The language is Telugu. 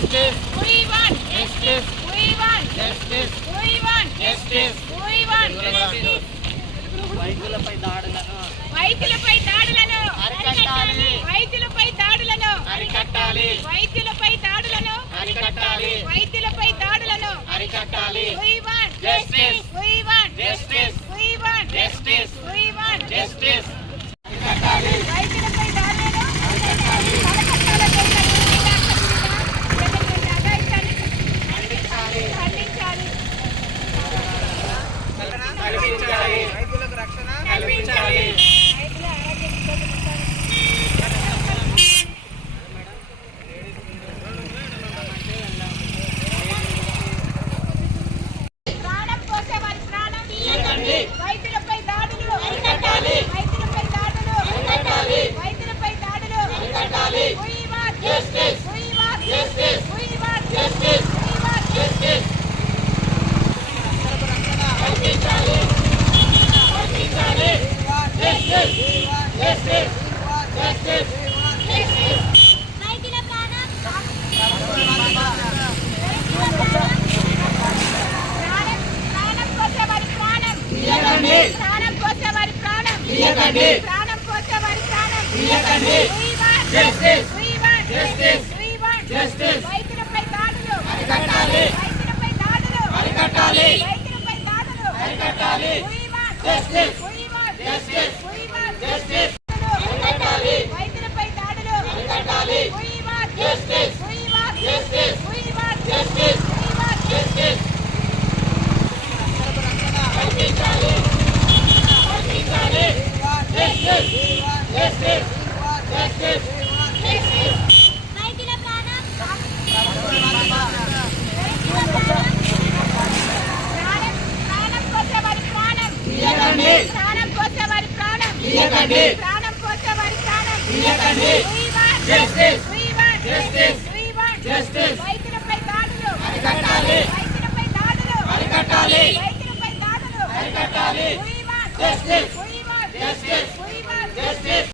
justice, we want justice, we want justice, we want justice. we want justice. వైద్యులపై దాడులను వైద్యులపై దాడులను అరికట్టాలి. వైద్యులపై దాడులను అరికట్టాలి. వైద్యులపై దాడులను అరికట్టాలి. వైద్యులపై దాడులను అరికట్టాలి. we want Justice. we want Justice. we want Justice. we want Justice. అరికట్టాలి. వైద్యులపై దాడులను అరికట్టాలి. కలకత్తాలో జరిగిన అగాయిత్యాన్ని ఖండించాలి. కల్పించాలి. రైతులకు రక్షణ కల్పించాలి. రైతుల ఆరోగ్యం ప్రాణం పోసేవారి ప్రాణం తీయకండి. వైద్యులపై దాడులు అరికట్టాలి. వైద్యులపై దాడులు అరికట్టాలి. వైద్యులపై దాడులు అరికట్టాలి. we want Justice. we want Justice. we want Justice. we want Justice. కల్పించాలి. కల్పించాలి. Justice. Justice. Justice. రైతుల ప్రాణం ప్రాణం పోసేవారి ప్రాణం తీయకండి. ప్రాణం పోసేవారి ప్రాణం తీయకండి. ప్రాణం పోసేవారి ప్రాణం తీయకండి. we want Justice. we want Justice. we want Justice. వైద్యులపై దాడులు అరికట్టాలి. వైద్యులపై దాడులు అరికట్టాలి. వైద్యులపై దాడులు అరికట్టాలి. we want Justice. we want Justice. we want Justice. అరికట్టాలి. వైద్యులపై దాడులు అరికట్టాలి. we want Justice. we want Justice. we want Justice. we want Justice. కల్పించాలి. కల్పించాలి. Justice. Justice. Justice. రైతుల ప్రాణం ప్రాణం పోసేవారి ప్రాణం తీయకండి. ప్రాణం పోసేవారి ప్రాణం తీయకండి. ప్రాణం పోసేవారి ప్రాణం తీయకండి. we want Justice. we want Justice. we want Justice. వైద్యులపై దాడులు అరికట్టాలి. వైద్యులపై దాడులు అరికట్టాలి. వైద్యులపై దాడులు అరికట్టాలి. we want Justice. we want Justice. we want Justice.